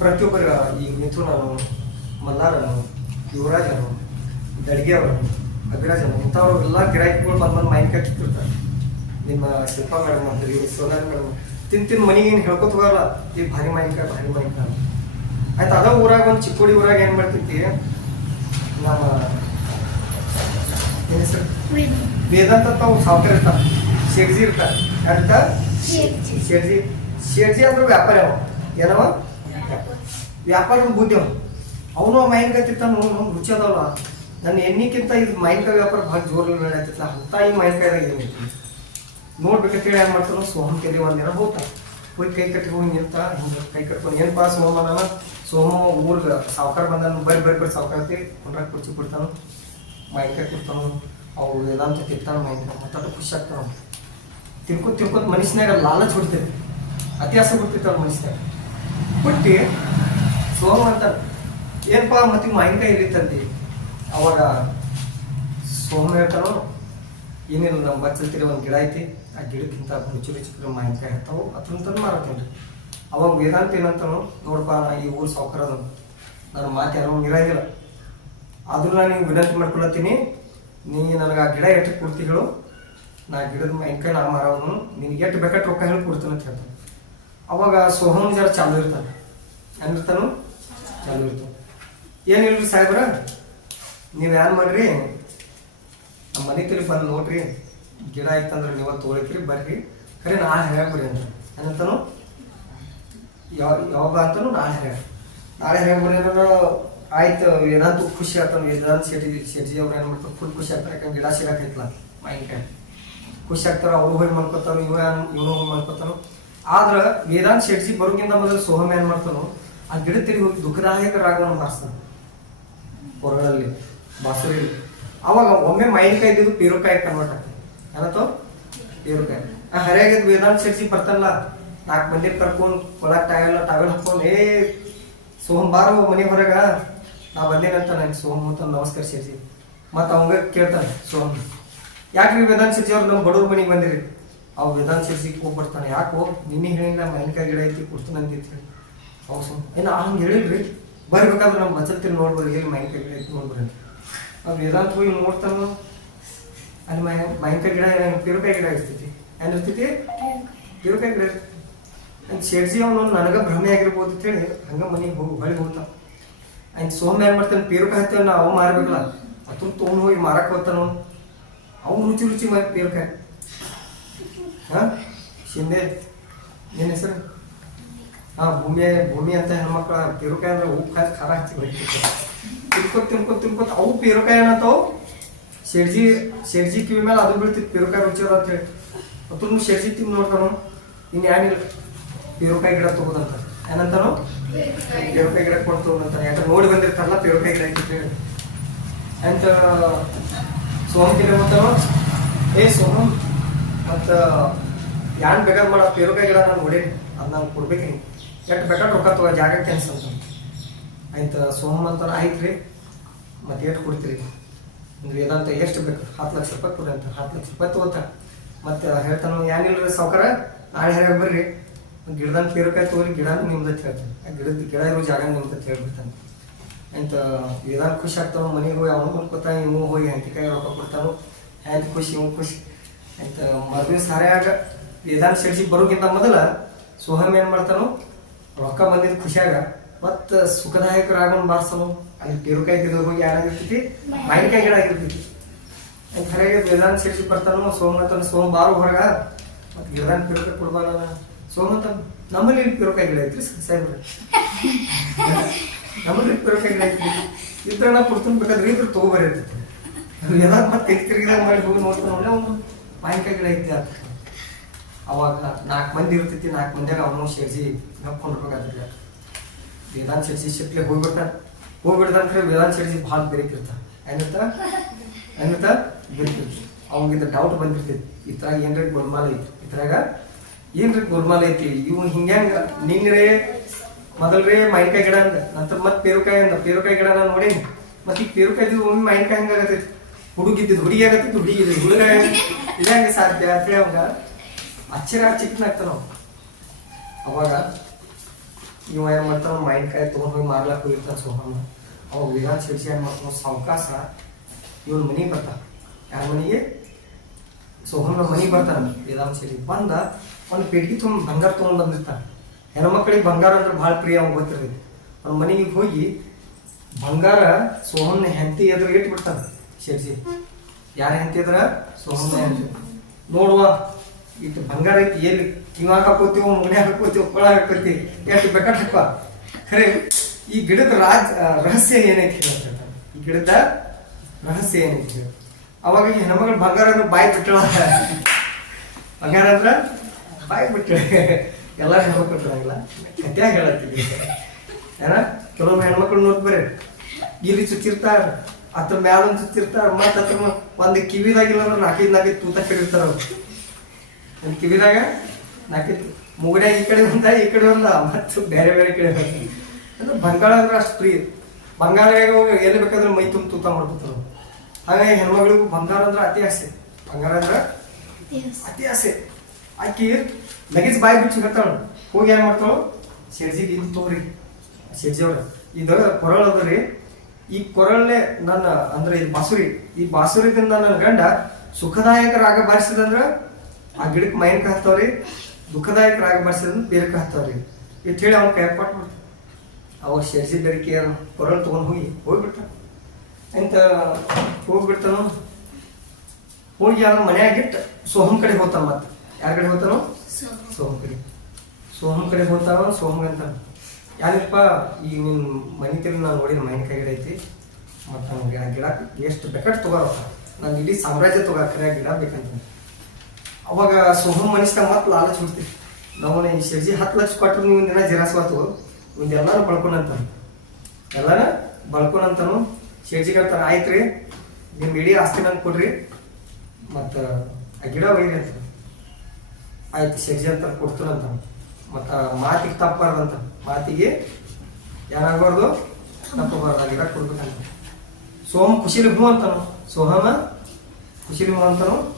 ಪ್ರತಿಯೊಬ್ಬರ ಈ ಮಿಥುನನು ಮಲ್ಲಾರನು, ಯುವರಾಜನು ದಡ್ಗೆಯವರು ಅಭಿರಾಜನು ಇಂಥವ್ರೆಲ್ಲ ಗಿರಾಕಿಗಳು ಬಂದ್ ಬಂದು ಮೈನ್ ಕಟ್ಟಿರ್ತಾರೆ ನಿಮ್ಮ ಶಿಲ್ಪಾ ಮೇಡಮ್ ಅಂತ ಹೇಳಿ ಸೋನಾಲಿ ಮೇಡಮ್ ತಿನ್ ತಿನ್ ಮನೆಗೆ ಏನು ಹೇಳ್ಕೊತ ಹೋಗಲ್ಲ ಈ ಭಾರಿ ಮಾವಿನಕಾಯಿ ಭಾರಿ ಮಾವಿನಕಾಯಿ ಆಯ್ತು ಅದ ಊರಾಗ ಒಂದು ಚಿಕ್ಕೋಡಿ ಊರಾಗ ಏನ್ ಮಾಡ್ತಿದ್ವಿ ನಮ್ಮ ಏನ್ ಹೆಸ್ರು? ವೇದಾಂತ. ತಾವು ಸಾವುಕಾರ ಇರ್ತಾರ ಶೇಡ್ಜಿ ಇರ್ತಾರ ಯಾರಿರ್ತ ಶೇಡ್ಜಿ ಶೇಡ್ಜಿ ಅಂದ್ರೆ ವ್ಯಾಪಾರ ಅವ. ಏನವ? ವ್ಯಾಪಾರದ ಬುದ್ಧಿ ಅವ. ಅವನು ಮಾಯಿನ್ಕಾಯಿ ತಿಂತಾನು ಅವ್ನು ರುಚಿ ಅದಾವಲ್ಲ. ನನ್ನ ಎಣ್ಣಿಕ್ಕಿಂತ ಇದು ಮಾಯಿನ್ಕಾಯಿ ವ್ಯಾಪಾರ ಭಾಳ ಜೋರ್ ನಡೆಯತ್ತಿಲ್ಲ ಅಂತ ಈ ಮಾಯಿನ್ಕಾಯಿದಾಗ ಏನೈತಿ ನೋಡ್ಬೇಕಂತ ಹೇಳಿ ಏನ್ ಮಾಡ್ತಾನೋ ಸೋಹಮ್ ಕೆಲಿ ಒಂದಿನ ಹೋಗ್ತಾನ ಹೋಗಿ ಕೈ ಹೋಗಿ ನಿಂತ ಹಿಂಗೆ ಕೈ ಕಟ್ಕೊಂಡು ಪಾಸ್ ಸೋಮ ನಾನು? ಸೋಮ ಊರ್ಗ ಸಾವುಕಾರ ಬಂದಾನ ಬರ್ರಿ ಬೈ ಬರ್ರಿ ಸಾವುಕಾರ ಅಂತಿ ಕೊಂಡ್ರಾಕ್ ಕುರ್ಚಿ ಕೊಡ್ತಾನು. ಮಾಯಿನ್ಕಾಯಿ ಕೊಡ್ತಾನು. ಅವು ಎಲ್ಲ ಅಂತ ತಿಂತಾನ ಮೈ ಮತ್ತ ಖುಷಿ ಆಗ್ತಾನ ತಿನ್ಕೋತ ತಿನ್ಕೋತ ಮನುಷ್ಯನಾಗ ಲಾಲಚ್ ಬಿಡ್ತೈತಿ ಅತಿಹಾಸ ಬಿಡ್ತೈತಿ ಅವ್ರ ಮನುಷ್ಯನಾಗ ಬಿಟ್ಟು ಸೋಮ ಅಂತ ಏನಪ್ಪಾ ಮತ್ತೆ ಮಾವಿನಕಾಯಿ ಇಲ್ಲಿತ್ತಂತಿ ಅವಾಗ ಸೋಮ ಹೇಳ್ತಾನೋ, ಏನಿಲ್ಲ ನಮ್ಮ ಬಚ್ಚಲ್ತಿರೋ ಒಂದು ಗಿಡ ಐತಿ. ಆ ಗಿಡಕ್ಕಿಂತ ರುಚಿ ರುಚಿಕರ ಮಾಹಿತಿ ಅದ್ರ ತಂದು ಮಾರತ್ತೇನ್ರಿ. ಅವಾಗ ವೇದಾಂತ ಏನಂತಾನು ನೋಡಪ್ಪ ನಾ ಈ ಊರು ಸೌಕರ್ಯದ ನನ್ನ ಮಾತು ಯಾರೋ ಇರಂಗಿಲ್ಲ. ಆದ್ರೂ ನಾನು ನಿಂಗೆ ವಿನಂತಿ ಮಾಡ್ಕೊಳತ್ತೀನಿ, ನೀ ನನಗೆ ಆ ಗಿಡ ಎಷ್ಟು ಕೊಡ್ತೀಗಳು ನಾ ಗಿಡದ ಮಾಹಿತಿ ನಾ ಮಾರವನು. ನಿನಗೆ ಎಷ್ಟು ಬೇಕಾದ್ರೆ ರೊಕ್ಕ ಹೇಳಿ ಕೊಡ್ತೀನಿ ಅಂತ ಹೇಳ್ತಾನೆ. ಅವಾಗ ಸೋಹಮ್ ಜರ ಚಾಲು ಇರ್ತಾನೆ. ಏನಿರ್ತಾನು ಚಾಲು ಇರ್ತಾನೆ. ಏನಿಲ್ರಿ ಸಾಹೇಬ್ರ? ನೀವು ಏನು ಮಾಡ್ರಿ? ನಮ್ಮ ಮನೆ ತಿಳಿ ಬಂದು ನೋಡ್ರಿ. ಗಿಡ ಇತ್ತಂದ್ರೆ ನೀವು ತೊಗೊಳಿಕ್ರಿ ಬರ್ರಿ. ಖರೆ ನಾ ಹರ್ಯಾಗ ಬರ್ರಿ ಅಂತ ಏನಂತಾನು? ಯಾವ, ಯಾವಾಗ ಅಂತಾನು ನಾಳೆ ಹೇಳ ನಾಳೆ ಬರ್ರಿ ಅಂದ್ರೆ ಆಯ್ತು ಏನಂತೂ ಖುಷಿ ಆಗ್ತಾನು ವೇದಾಂತ ಶೆಟ್ಟಿ ಶೆಟ್ಟಿ ಅವ್ರು ಏನು ಮಾಡ್ತಾರೆ, ಫುಲ್ ಖುಷಿ ಆಗ್ತಾರೆ. ಯಾಕಂದ್ರೆ ಗಿಡ ಸಿಗಾಕೈತಲ್ಲ ಮಾವಿನಕಾಯಿ ಖುಷಿ ಆಗ್ತಾರ, ಅವರು ಹೋಗಿ ಮಾಡ್ಕೊತಾರ ಇವ ಇವನು ಹೋಗಿ ಮಾಡ್ಕೊತಾನು ಆದ್ರೆ ವೇದಾಂತ್ ಶೆಟ್ಟಿ ಬರೋಕ್ಕಿಂತ ಮೊದಲು ಸೋಹಮ್ ಏನ್ ಮಾಡ್ತಾನು, ಆ ಗಿಡ ತಿಳಿ ಹೋಗಿ ದುಃಖದಾಯಕ ರಾಗವನ್ನು ಬಾರಿಸ್ತಾನ ಹೊರಗಳಲ್ಲಿ ಬಾಸುರಿ ಅವಾಗ ಒಮ್ಮೆ ಮಾವಿನಕಾಯಿ ಇದ್ದಿದ್ದು ಪೀರುಕಾಯಿ ಕನ್ವರ್ಟ್ ಏನತ್ತೋ ಪೀರುಕಾಯಿ ಆ ಹರಿಯಾಗಿದ್ ವೇದಾಂತ ಸೇರಿಸಿ ಬರ್ತಾನಲ್ಲ, ನಾಲ್ಕು ಮಂದಿ ಕರ್ಕೊಂಡು ಕೊಡಕ್ ಟಾವೆಲ್ ಟಾವೆಲ್ ಹಾಕೊಂಡು, ಏ ಸೋಮವಾರ ಮನೆ ಹೊರಗ, ನಾ ಬಂದೇನಂತ ನಂಗೆ ಸೋಮ್ ಅಂತ ನಮಸ್ಕಾರ ಸೇರಿಸಿ ಮತ್ತೆ ಅವಂಗ ಕೇಳ್ತಾನೆ, ಸೋಮ್, ಯಾಕ್ರಿ ವೇದಾಂತ ಸೇರಿಸಿ ಅವ್ರು ನಮ್ಮ ಬಡವ್ರ ಮನೆಗೆ ಬಂದಿರಿ? ಅವ್ ವೇದಾಂತ ಸೇರಿಸಿ ಹೋಗಿ ಬರ್ತಾನೆ, ಯಾಕೋ, ನಿನ್ನೆ ಹೇಳಿಲ್ಲ ಮಾವಿನಕಾಯಿ ಗಿಡ ಐತಿ, ಕೊಡ್ತೀನಿ ಅಂತ ಹೇಳಿ ಅವ್ ಸೋಮ್, ಏನ ಹಂಗೆ ಹೇಳಿಲ್ರಿ? ಬರ್ಬೇಕಾದ್ರೆ ನಮ್ಮ ಬಚತ್ತಿನ ನೋಡ್ಬೋದು ಎಲ್ಲಿ ಮಾವಿನಕಾಯಿ ಗಿಡ ಐತಿ ಅಂತ. ಅವ್ ವೇದಾಂತ್ ಹೋಗಿ ನೋಡ್ತಾನ ಅಲ್ಲಿ ಭಯಂಕರ ಗಿಡ ಪಿರುಕಾಯಿ ಗಿಡ ಇರ್ತೈತಿ ಏನಿರ್ತೈತಿ ಪಿರುಕಾಯಿ ಗಿಡ ಅಂತ ಶೆಡ್ಜಿ ಅವನು ನನಗ ಭ್ರಮೆ ಆಗಿರ್ಬೋದು ಅಂತ ಹೇಳಿ ಹಂಗ ಮನೆಗೆ ಹೋಗಿ ಹೊಳಿ ಹೋಗ್ತಾನ ಆಯ್ತು ಸೋಮ ಏನ್ ಮಾಡ್ತಾನೆ? ಪೀರುಕಾಯಿ ಹತ್ತಿ ನಾ ಅವ ಮಾರ್ಬೇಕಲ್ಲ. ಅದನ್ನ ತೊಗೊಂಡು ಹೋಗಿ ಮಾರಕ್ ಹೋಗ್ತಾನ ಅವ್ನು. ರುಚಿ ರುಚಿ ಮಾರಿ ಪೀರುಕಾಯಿ ಹಾ? ಶಿಂದೆ, ನಿನ್ನ ಹೆಸರು? ಹಾ, ಭೂಮಿ ಭೂಮಿ ಅಂತ ಹೆಣ್ಮಕ್ಳ ಪೀರುಕಾಯಿ ಅಂದ್ರೆ ಉಪ್ಪು ಖಾರ ಹಚ್ಚಿ ತಿನ್ಕೋತ್ ತಿನ್ಕೋತ್ ತಿನ್ಕೋತ್ ಅವು ಪೀರುಕಾಯಿ ಏನಂತಾವು? ಶೆಡ್ಜಿ ಶೆಡ್ಜಿ ಕಿವಿ ಮೇಲೆ ಅದು ಬೀಳ್ತಿತ್ತು, ಪೀರುಕಾಯಿ ರುಚಿ ಅದ ಅಂತ ಹೇಳಿ. ಮತ್ತು ಶೆಡ್ಜಿ ತಿಂದು ನೋಡ್ತಾನು ಇನ್ನು ಏನಿಲ್ಲ ಪೀರುಕಾಯಿ ಗಿಡ ತಗೋದಂತ ಏನಂತಾನು? ಪೀರುಕಾಯಿ ಗಿಡ ಕೊಡ್ತು ಅಂತ ಯಾಕಂದ್ರೆ ನೋಡಿ ಬಂದಿರ್ತಾರಲ್ಲ ಪೀರುಕಾಯಿ ಗಿಡ ಅಂತ ಹೇಳಿ. ಅಂತ ಸೋಮ್ ಕಿಲೆ ಮತ್ತನು ಏ ಸೋಮ್ ಮತ್ತ ಯಾನ್ ಬೇಕಾದ್ ಮಾಡ ಪೇರುಕಾಯಿ ಗಿಡ ನಾನು ನೋಡೇನಿ ಅದ್ ನಾನು ಕೊಡ್ಬೇಕು ಎಷ್ಟು ಬೇಕಾದ್ ರೊಕ್ಕ ತಗೋ ಜಾಗಕ್ಕೆ ಅಂತ. ಆಯ್ತು, ಸೋಮ್ ಆಯ್ತು ರೀ ಮತ್ತೆ ಎಷ್ಟು ಕೊಡ್ತೀರಿ? ಅಂದ್ರೆ ವೇದಾಂತ ಎಷ್ಟು ಬೇಕು? ಹತ್ತು ಲಕ್ಷ ರೂಪಾಯಿ ಕೊಡಿ ಅಂತ, ಹತ್ತು ಲಕ್ಷ ರೂಪಾಯಿ ತಗೋತಾರ ಮತ್ತೆ ಹೇಳ್ತಾನು ಏನಿಲ್ರಿ ಸಾವ್ಕಾರ? ನಾಳೆ ಹೇಳಿ ಬರ್ರಿ. ಗಿಡದಂತ ಪೇರುಕಾಯಿ ತಗೋರಿ ಗಿಡ ನಿಮ್ದು ಅಂತ ಹೇಳ್ತಾನೆ. ಗಿಡದ, ಗಿಡ ಇರೋ ಜಾಗ ನಿಮ್ದು ಅಂತ ಹೇಳ್ಬಿಡ್ತಾನೆ. ಅಂತ ವೇದಾಂತ ಖುಷಿ ಆಗ್ತಾವ, ಮನೆಗೆ ಹೋಗಿ ಅವನು ಕೊಡ್ತಾನೆ ಇವು ಹೋಗಿ ಹೆಂಡತಿಕಾಯಿ ರೊಕ್ಕ ಕೊಡ್ತಾನು, ಹೆಂಡತಿ ಖುಷಿ ಇವ್ ಖುಷಿ. ಅಂತ ಮದುವೆ ಸಾರ್ಯಾಗ ವೇದಾಂತ ಶೆಡ್ಸಿ ಬರೋಕ್ಕಿಂತ ಮೊದಲ ಸೋಹಮ್ ಏನು ಮಾಡ್ತಾನು, ರೊಕ್ಕ ಬಂದಿದ್ದು ಖುಷಿಯಾಗ, ಮತ್ತು ಸುಖದಾಯಕ ರಾಗನ್ ಬಾರ್ಸನು. ಅಲ್ಲಿ ಪೇರುಕಾಯಿ ತಿಂದು ಹೋಗಿ ಯಾರಾಗಿರ್ತೈತಿ ಮಾವಿನಕಾಯಿ ಗಿಡ ಆಗಿರ್ತೈತಿ ಅಲ್ಲಿ ಹರಿಯಾಗಿ ವೇದಾಂತ ಸೇರಿಸಿ ಬರ್ತಾನೋ, ಸೋಮನಾಥನ ಸೋಮ ಬಾರು ಹೊರಗ, ಮತ್ತೆ ಗಿಡದಾನ ಪೇರುಕಾಯಿ ಕೊಡ್ಬಾರಲ್ಲ ಸೋಮನಾಥನ್, ನಮ್ಮಲ್ಲಿ ಪೇರುಕಾಯಿ ಗಿಡ ಐತ್ರಿ ಸಾಹೇಬ್ರೆ ನಮ್ಮಲ್ಲಿ ಪೇರುಕಾಯಿ ಗಿಡ ಐತಿ ಇದ್ರ ನಾ ಕುಡ್ತು ಬೇಕಾದ್ರೆ ಇದ್ರ ತಗೋಬರಿ ಎಲ್ಲ ಮತ್ತೆ ತಿರುಗಿದಾಗ ಮಾಡಿ ಹೋಗಿ ನೋಡ್ತಾನೆ ಒಂದು ಮಾವಿನಕಾಯಿ ಗಿಡ ಐತಿ ಅಂತ. ಅವಾಗ ನಾಲ್ಕು ಮಂದಿ ಇರ್ತೈತಿ ನಾಲ್ಕು ಮಂದಿಯಾಗ ಅವನು ಸೇರಿಸಿ ಗಪ್ಕೊಂಡಿರ್ಬೇಕಾಗ್ತದೆ ವೇದಾಂತ ಸೇರಿಸಿ ಶಿಪ್ಲೆ ಹೋಗ್ಬಿಡ್ತಾನೆ ಹೋಗ್ಬಿಡ್ತಾನೆ ವೇದಾಂತ ಶೆಟ್ಟಿ ಭಾಳ ಬೆರಿಕಿರ್ತಾನೆ ಏನಂತ? ಏನಂತ? ಬೆರಿಕಿರ್ತ ಅವಂಗಿಂದ ಡೌಟ್ ಬಂದಿರ್ತೈತಿ. ಥರ ಏನ್ರಿ ಗುಲ್ಮಾಲ ಐತಿ. ಈ ಥರಾಗ ಏನ್ರಿ ಗುಲ್ಮಾಲ ಐತಿ. ಇವ್ ಹಿಂಗ್ಯಾಂಗ ನಿಂಗ್ರೆ ಮೊದಲ್ರೇ ಮಾವಿನಕಾಯಿ ಗಿಡ ಅಂದ. ನಂತರ ಮತ್ತೆ ಪೇರುಕಾಯಿ ಅಂದ. ಪೇರುಕಾಯಿ ಗಿಡ ನಾನು ನೋಡೇನಿ. ಮತ್ತೆ ಈ ಪೇರುಕಾಯಿ ಒಮ್ಮೆ ಮಾವಿನಕಾಯಿ ಹಂಗಾಗತೈತಿ ಹುಡುಗಿದ್ದು ಹುಡುಗಿ ಆಗತ್ತೆ ಹುಡುಗಿ ಇದು ಹುಡುಗ ಇಲ್ಲ ಹಂಗೆ ಸಾಧ್ಯ ಅಂತ ಹೇಳಿ ಅವಾಗ ಆಶ್ಚರ್ಯ ಚಿಕ್ಕನಾಗ್ತಾನ ಅವ. ಅವಾಗ ಇವ ಏನ್ ಮಾಡ್ತಾನ? ಮಾವಿನಕಾಯಿ ತಗೊಂಡ್ ಹೋಗಿ ಮಾರ್ಲಾಕ ಹೋಗಿರ್ತಾನ ಸೋಹಮ್ಮ ಅವ್ ವಿಧಾನ ಶಿಡ್ಸಿ ಏನ್ ಮಾಡ್ತಾನ? ಸಾವಕಾಶ ಇವನ್ ಮನೆಗೆ ಬರ್ತಾನ. ಯಾರ ಮನೆಗೆ? ಸೋಹಮ್ನ ಮನೆಗೆ ಬರ್ತಾನ. ವಿಧಾನ ಶಿಡಿ ಬಂದ, ಒಂದು ಪೇಟಿ ತುಂಬ ಬಂಗಾರ ತಗೊಂಡ್ ಬಂದಿರ್ತಾನ. ಹೆಣ್ಮಕ್ಳಿಗೆ ಬಂಗಾರ ಅಂದ್ರೆ ಭಾಳ ಪ್ರಿಯ ಅವ್ನು ಗೊತ್ತಿರ್ತೈತಿ ಅವ್ನ ಮನೆಗೆ ಹೋಗಿ ಬಂಗಾರ ಸೋಹಮ್ನ ಹೆಂಡತಿ ಎದುರು ಇಟ್ಟು ಬಿಡ್ತಾನ ಶೆಡ್ಸಿ ಯಾರ ಹೆಂಡತಿ ಎದ್ರ? ಸೋಹಮ್ನ ಹೆಂಡತಿ. ನೋಡುವ ಇಟ್ಟು ಬಂಗಾರ ಐತಿ ಎಲ್ಲಿ? ಕಿವಾಗ ಹಾಕೋತೀವೋ ಮುಗನೆ ಹಾಕೋತೀವೋ ಕೊಳ ಹಾಕೋತೀವಿ ಎಷ್ಟು ಬೇಕಾಟಪ್ಪ ಖರೆ, ಈ ಗಿಡದ ರಾಜ ರಹಸ್ಯ ಏನೈತಿ ಹೇಳ್ತಾರೆ ಈ ಗಿಡದ ರಹಸ್ಯ ಏನೈತಿ ಹೇಳು. ಅವಾಗ ಈ ಹೆಣ್ಮಗಳು ಬಂಗಾರ ಬಾಯಿ ಬಿಟ್ಟಳ. ಬಂಗಾರ ಅಂದ್ರ ಬಾಯಿ ಬಿಟ್ಟಳ. ಎಲ್ಲ ಹೆಣ್ಮಕ್ಳು ಬಿಡಂಗಿಲ್ಲ ಕತ್ಯಾಗ ಹೇಳತ್ತೀವಿ. ಏನ? ಕೆಲವೊಮ್ಮೆ ಹೆಣ್ಮಕ್ಳು ನೋಡ್ ಬರ್ರಿ. ಇಲ್ಲಿ ಚುಚ್ಚಿರ್ತಾರ, ಅದ್ರ ಮ್ಯಾಲೊಂದು ಚುಚ್ಚಿರ್ತಾರ, ಮತ್ತ ಅದ್ರ ಒಂದು ಕಿವಿದಾಗಿಲ್ಲ ಅಂದ್ರೆ ನಾಲ್ಕೈದು ನಾಲ್ಕೈದು ತೂತ ಕಡಿರ್ತಾರ ಅವ್ರು. ಒಂದ್ ಕಿವಿದಾಗ ನಾಲ್ಕೈದು ಮುಗಡೆ ಈ ಕಡೆ ಒಂದ ಈ ಕಡೆ ಒಂದ ಮತ್ತು ಬೇರೆ ಬೇರೆ ಕಡೆ. ಅಂದ್ರೆ ಬಂಗಾಳ ಅಂದ್ರೆ ಅಷ್ಟು ಬಂಗಾರದಾಗ ಹೋಗಿ ಎಲ್ಲಿ ಬೇಕಾದ್ರೆ ಮೈ ತುಂಬ ತೂತ ಮಾಡ್ಬಿಡ್ತಾರ ಹಾಗಾಗಿ ಹೆಣ್ಮಗಳಿಗೂ ಬಂಗಾರ ಅಂದ್ರೆ ಅತಿ ಆಸೆ ಬಂಗಾರ ಅಂದ್ರೆ ಅತಿ ಆಸೆ ಆಕಿ ಲಗೇಜ್ ಬಾಯಿ ಬಿಚ್ಚಿ ಬರ್ತಾಳ ಹೋಗಿ ಏನ್ ಮಾಡ್ತಾಳು ಶೆಡ್ಜಿಗೆ ಇದು ತೋರಿ. ಶೆಡ್ಜಿ ಅವ್ರ. ಇದು ಕೊರಳ ಅದರಿ ಈ ಕೊರಳನ್ನೇ ನನ್ನ ಅಂದ್ರೆ ಇದು ಬಾಸುರಿ. ಈ ಬಾಸುರಿದಿಂದ ನನ್ನ ಗಂಡ ಸುಖದಾಯಕ ರಾಗ ಬಾರಿಸಿದಂದ್ರ ಆ ಗಿಡಕ್ಕೆ ಮೈನ್ ಹಾಕ್ತಾವ್ರಿ. ದುಃಖದಾಯಕ ರಾಗ ಮಾಡಿಸಿದ್ರು ಬೇರೆ ಹತ್ತವ್ರಿ ಇತ್ತು ಹೇಳಿ ಅವ್ನು ಕೈ ಕೊಟ್ಬಿಡ್ತ ಅವಾಗ ಶರ್ಸಿ ಬೆರಕೆ ಕೊರಲ್ ತೊಗೊಂಡು ಹೋಗಿ ಹೋಗ್ಬಿಟ್ಟ ಅಂತ ಹೋಗ್ಬಿಡ್ತಾನು? ಹೋಗಿ ಅವ್ನ ಮನ್ಯಾಗಿಟ್ಟು ಸೋಹಮ್ ಕಡೆ ಹೋಗ್ತಾನ ಮತ್ತೆ. ಯಾರ ಕಡೆ ಹೋಗ್ತಾನೋ? ಸೋಹಮ್. ಕಡೆ. ಸೋಹಮ್ ಕಡೆ ಹೋಗ್ತಾವ ಸೋಹಮ್ ಅಂತ. ಯಾರಪ್ಪ ಈಗ ನಿನ್ನ ಮನೆ ತಿರು ನಾನು ನೋಡಿದ ಮಾವಿನಕಾಯಿ ಗಿಡ ಐತಿ. ಮತ್ತು ಆ ಗಿಡ ಎಷ್ಟು ಬೆಕಟ್ ತಗೋರಪ್ಪ. ನಾನು ಇಡೀ ಸಾಮ್ರಾಜ್ಯ ತೊಗೋ ಗಿಡ ಬೇಕಂತ. ಅವಾಗ ಸೋಹಮ್ ಮನುಷ್ಯ ಮತ್ತೆ ಲಾಲಚ್ ಬಿಡ್ತೀವಿ ನಾವು ಈ ಶರ್ಜಿ ಹತ್ತು ಲಕ್ಷ ಕೊಟ್ಟರು ನೀವು ದಿನ ಜಿರಾಸ್ವಾತು ಎಲ್ಲಾನು ಬಳ್ಕೊಂಡಂತ ಎಲ್ಲಾನ ಬಳ್ಕೊಂಡಂತನು. ಶರ್ಜಿಗೆ ಅಂತಾರ ಆಯ್ತು ರೀ ನಿಮ್ಮ ಇಡೀ ಆಸ್ತಿ ನಂಗೆ ಕೊಡ್ರಿ. ಮತ್ತು, ಆ ಗಿಡ ಒಯ್ರಿ ಅಂತ. ಆಯ್ತು, ಶಿರ್ಜಿ ಅಂತ ಕೊಡ್ತಾರಂತ ಮತ್ತು ಮಾತಿಗೆ ತಪ್ಪಬಾರ್ದಂತ. ಮಾತಿಗೆ ಯಾರಾಗಬಾರ್ದು? ತಪ್ಪಬಾರ್ದು, ಆ ಗಿಡ ಕೊಡ್ಬೇಕಂತ. ಸೋಹಮ್ ಖುಷಿಲಿ ಹ್ಞೂ ಅಂತನು. ಸೋಹಮ ಖುಷಿಲಿ ಹ್ಞೂ ಅಂತಾನು.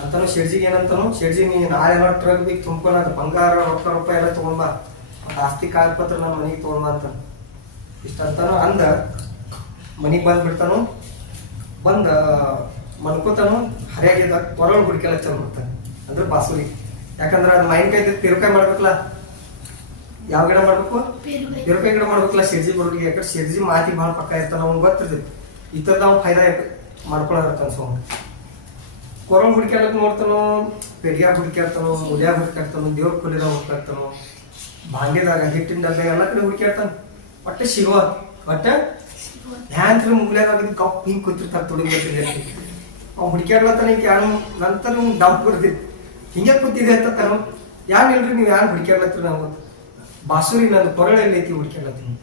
ಅಂತಾನು ಶೆಡ್ಜಿಗೆ ಏನಂತನು? ಶೆಡ್ಜಿ ನೀ ನಾಳೆ ಏನೋ ಟ್ರಕ್ ಬಿಗ್ ಬಂಗಾರ ರೊಕ್ಕ ರೊಕ್ಕ ಎಲ್ಲ ತೊಗೊಂಡ್ ಬಾ. ಮತ್ತು ಆಸ್ತಿ ಕಾಗದ ಪತ್ರ ನನ್ನ ಮನೆಗೆ ತೊಗೊಂಡ್ ಅಂತ ಅಂತಾನು. ಇಷ್ಟಂತಾನು ಅಂದ ಮನೆಗೆ ಬಂದು ಬಿಡ್ತಾನು ಬಂದ ಮಲ್ಕೋತಾನು ಹರಿಯಾಗಿದ್ದ ಕೊರಳು ಹುಡುಕೆಲ್ಲ ಚಲೋ ಮಾಡ್ತಾನೆ. ಅಂದ್ರೆ ಬಾಸುರಿ. ಯಾಕಂದ್ರೆ ಅದು ಮಾವಿನಕಾಯಿ ತಿರುಕಾಯಿ ಮಾಡ್ಬೇಕಲ್ಲ? ಯಾವ ಗಿಡ ಮಾಡ್ಬೇಕು? ತಿರುಕಾಯಿ ಗಿಡ ಮಾಡ್ಬೇಕಲ್ಲ ಶಿರ್ಜಿ ಬರೋರಿಗೆ ಯಾಕಂದ್ರೆ ಶಿರ್ಜಿ ಮಾತಿಗೆ ಭಾಳ ಪಕ್ಕ ಇರ್ತಾನ ಅವ್ನು ಗೊತ್ತಿರ್ತೈತಿ. ಈ ಥರದ ಅವ್ನು ಫೈದಾ ಮಾಡ್ಕೊಳ್ಳೋದಿರ್ತಾನೆ ಸೊ ಕೊರಳು ಹುಡುಕ್ಯಾಲಕ್ ನೋಡ್ತಾನೋ? ಪೆರಿಯಾಗ ಹುಡುಕ್ಯಾಡ್ತಾನೋ ಮುದ್ಯಾಗ ಹುಡುಕಾಡ್ತಾನೋ ದೇವ್ರ ಕೊಲಿದಾಗ ಹುಡುಕಾಡ್ತಾನೋ ಭಾಗ್ಯದಾಗ, ಹಿಟ್ಟಿನ ಡಬ್ಬೆ ಎಲ್ಲ ಕಡೆ ಹುಡುಕ್ಯಾಡ್ತಾನ ಒಟ್ಟೆ ಶಿವ, ಒಟ್ಟೆ ಹ್ಯಾಂತ್ರ ಮುಗ್ಲ್ಯಾಗ ಕಪ್ ಹಿಂಗ್ ಕೂತಿರ್ತಾರ ತುಡುಗ್ಬೇಕು ಅವ್ನು ಹುಡುಕ್ಯಾಡ್ಲತ್ತಾನ ಈಗ ಯಾರು ನಂತರ ಡೌಟ್ ಬರ್ತಿತ್ತು ಹಿಂಗೆ ಕೂತಿದೆ ಅಂತ ತಾನು. ಯಾರು ಇಲ್ರಿ ನೀವು ಯಾರು ಹುಡುಕ್ಯಾಡ್ಲತ್ತೀರಿ ನಾವು ಬಾಸುರಿ ನನ್ನ ಕೊರಳಲ್ಲಿ ಐತಿ ಹುಡುಕ್ಯಾಡ್ಲತ್ತೀನಿ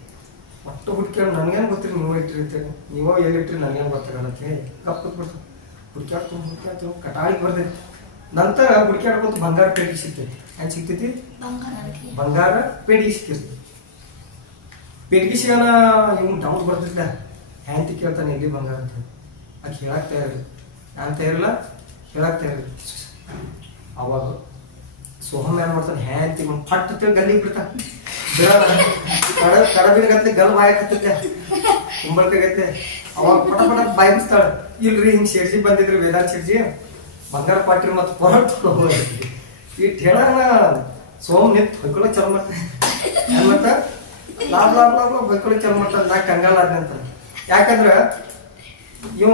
ಒಟ್ಟು ಹುಡುಕ್ಯಾಡ ನನಗೇನು ಗೊತ್ತಿರಿ ನೀವು ಇಟ್ಟಿರ್ತೀರಿ ನೀವೋ ಎಲ್ಲಿಟ್ರಿ ನನಗೇನು ಗೊತ್ತಾಗತ್ತೆ ಕಪ್ ಕೂತ್ಬಿಟ್ಟು ಹುಡುಕ್ಯಾಡ್ತು ಹುಡುಕ್ಯಾಡ್ತು ಕಟಾಳಿಗೆ ಬರ್ತೈತಿ ನಂತರ ಹುಡುಕ್ಯಾಡ್ಕೊಂಡು ಬಂಗಾರ ಪೇಟಿ ಸಿಗ್ತೈತಿ ಹೆಂಗೆ ಸಿಗ್ತೈತಿ ಬಂಗಾರ ಪೇಟಿಗೆ ಸಿಗ್ತೈತಿ ಪೇಟಿಗೆ ಸಿಗೋಣ ಇವ್ನು ಡೌಟ್ ಬರ್ತಿದ್ದ ಹ್ಯಾಂತಿ ಕೇಳ್ತಾನೆ ಎಲ್ಲಿ ಬಂಗಾರ ಅಂತ ಅದು ಹೇಳಕ್ ತಯಾರಿ ನಾನು ತಯಾರಿಲ್ಲ? ಹೇಳಕ್ ತಯಾರಿ ಅವಾಗ ಸೋಹಮ್ ಏನ್ ಮಾಡ್ತಾನೆ? ಹ್ಯಾಂತಿ ಒಂದು ಪಟ್ ತಿಳಿ ಗಲ್ಲಿಗೆ ಬಿಡ್ತಾನೆ. ಕಡ ಕಡಬಿನ ಗತ್ತೆ ಗಲ್ ಬಾಯಕ್ ಹತ್ತಿದ್ದೆ ಕುಂಬಳಕಾಗತ್ತೆ ಅವಾಗ ಪಟ ಪಟ ಬಾಯಿಸ್ತಾಳ ಇಲ್ರಿ, ಹಿಂಗ್ ಶೇರ್ಜಿ ಬಂದಿದ್ರಿ ವೇದಾಂತ್ ಶೆಡ್ಜಿ ಬಂಗಾರ ಪಾಟ್ರಿ ಮತ್ತು ಹೊರಟು ಇಟ್ ಹೇಳಣ ಸೋಮ್ ನಿಂತ್ ಹೊಯ್ಕೊಳ್ಳೋ ಚಲ ಮತ್ತ. ಏನ್ ಮಾಡ್ತ ಲಾಭ ಲಾಭ ಲಾಭ ಲಾಭ ಹೊಯ್ಕೊಳ್ಳೋ ಚಲ ಮಾಡ್ತಾನೆ ನಾ ಕಂಗಾಲ ಅಂತ. ಯಾಕಂದ್ರ ಇವ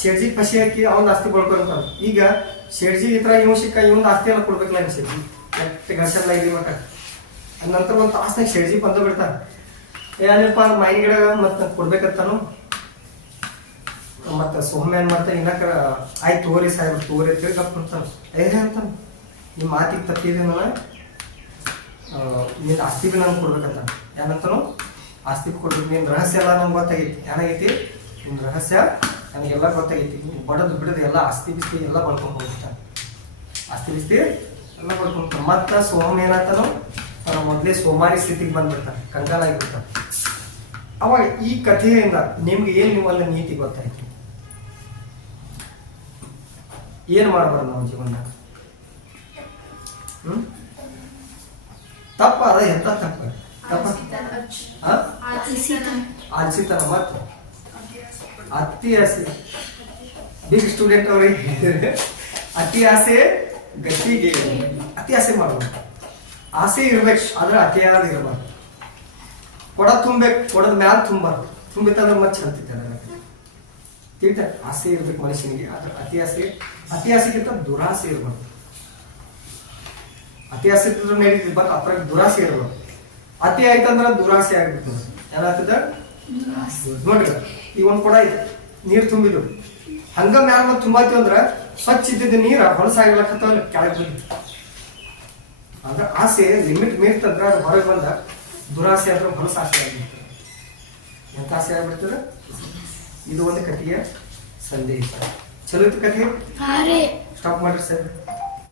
ಶೇರ್ಜಿ ಪಸಿ ಹಾಕಿ ಅವ್ನ ಆಸ್ತಿ ಬಳ್ಕೊಂತ ಈಗ ಶೇರ್ಜಿ ಇತರ ತರ ಇವ್ ಸಿಕ್ಕ ಇವನ್ ಆಸ್ತಿ ಎಲ್ಲ ಕೊಡ್ಬೇಕಲ್ಲ ಶೆಡ್ಜಿ ಎಷ್ಟು ಘರ್ಷಣ ಇಲ್ಲಿ ಮಟ್ಟ ಅದ್ ನಂತರ ಒಂದು ತಾಸ್ನಾಗ ಶೇರ್ಜಿ ಬಂದು ಬಿಡ್ತಾನ. ಏನಪ್ಪ ಮೈನ್ ಗಿಡ ಮತ್ತೆ ಕೊಡ್ಬೇಕಂತಾನು. ಮತ್ತೆ ಸೋಮ್ಯ ಏನ್ ಮಾಡ್ತಾನೆ ಇನ್ನಕ ಆಯ್ತು ತೋರಿ ಸಾಹೇಬ್ ತೋರಿ ತಿಳ್ಕಪ್ಪ ಗಪ್ ಬಿಡ್ತಾನ ಏ ಅಂತಾನ, ನಿಮ್ಮ ಮಾತಿಗೆ ತಪ್ಪಿದೇನಲ್ಲ ನಾನು ನಿನ್ನ ಆಸ್ತಿ ಬಿ ನಂಗೆ ಕೊಡ್ಬೇಕಂತ. ಏನಂತಾನು? ಆಸ್ತಿ ಕೊಡ್ಬೇಕು ನಿನ್ನ ರಹಸ್ಯ ಎಲ್ಲ ನಂಗೆ ಗೊತ್ತಾಗೈತಿ. ಏನಾಗೈತಿ? ನಿನ್ನ ರಹಸ್ಯ ನನಗೆಲ್ಲ ಗೊತ್ತಾಗೈತಿ. ನೀವು ಬಡದು ಬಿಡದು ಎಲ್ಲ ಆಸ್ತಿ ಬಿಸ್ತಿ ಎಲ್ಲ ಬಳ್ಕೊಂಡು ಹೋಗ್ತಾನೆ ಆಸ್ತಿ ಬಿಸ್ತಿ ಎಲ್ಲ ಬಳ್ಕೊಂಡು ಮತ್ತೆ ಸೋಮ ಏನಾತನು? ಮೊದಲೇ ಸೋಮಾರಿ ಸ್ಥಿತಿಗೆ ಬಂದ್ಬಿಡ್ತಾನೆ ಕಂಗಾಲಾಗಿಬಿಡ್ತಾನೆ ಅವಾಗ ಈ ಕಥೆಯಿಂದ ನಿಮ್ಗೆ ಏನ್ ನೀವು ನೀತಿ ಗೊತ್ತಾಯ್ತು? ಏನ್ ಮಾಡಬಾರ್ದು ನಾವು ಜೀವನ ಹ್ಮ್? ತಪ್ಪ ಅದ ಎಂತ ತಪ್ಪ? ತಪ್ಪ? ಆಲ್ಸಿತನ ಮತ್ತ ಅತಿ ಆಸೆ. ಬಿಗ್ ಸ್ಟೂಡೆಂಟ್ ಅವ್ರಿಗೆ ಅತಿ ಆಸೆ ಗಟ್ಟಿಗೆ. ಅತಿ ಆಸೆ ಮಾಡ್ಬೇಕು. ಆಸೆ ಇರ್ಬೇಕು, ಆದ್ರೆ ಅತಿಯಾದ ಇರಬಾರ್ದು. ಕೊಡ ತುಂಬಬೇಕು ಕೊಡದ ಮ್ಯಾಲ ತುಂಬಾರ್ದು. ತುಂಬಿತ್ತಂದ್ರೆ ಮತ್ತೆ ಚಂತಿದ್ದೆ ತಿಳ್ತ ಆಸೆ ಇರ್ಬೇಕು ಮನುಷ್ಯನಿಗೆ. ಆದ್ರೆ ಅತಿ ಆಸೆ, ಅತಿ ಆಸೆಗಿಂತ ದುರಾಸೆ ಇರಬಾರ್ದು. ಅತಿ ಆಸೆ ನಡೀತಿದ್, ಬಟ್ ಅಪ್ರ ದುರಾಸೆ ಇರಬಾರ್ದು. ಅತಿ ಆಯ್ತಂದ್ರ ದುರಾಸೆ ಆಗ್ಬಿಟ್ಟು ಏನಾಗ್ತದ? ನೋಡ್ರಿ ಈಗ ಒಂದ್ ಕೊಡ ಐತೆ ನೀರ್ ತುಂಬಿದ್ರು ಹಂಗ ಮ್ಯಾಲ ಮತ್ತೆ ತುಂಬಾಯ್ತು ಅಂದ್ರ ಸ್ವಚ್ಛ ಇದ್ದಿದ್ದ ನೀರ ಹೊಲಸಾಗ್ಲಕತ್ತ ಕೆಳಗೆ ಬಂದ ಅಂದ್ರ ಆಸೆ ಲಿಮಿಟ್ ಮೀರ್ತಂದ್ರ ಅದು ಹೊರಗೆ ಬಂದ ದುರಾಸೆ ಆದ್ರೆ ಹೊಲಸ ಆಸೆ ಆಗ್ಬಿಡ್ತದೆ ಎಂತ ಆಸೆ ಆಗ್ಬಿಡ್ತದೆ? ಇದು ಒಂದು ಕಥೆಯ ಸಂದೇಶ. ಚಲೋ ಇತ್ತು ಕಥೆ? ಸ್ಟಾಪ್ ಮಾಡ್ರಿ ಸರ್.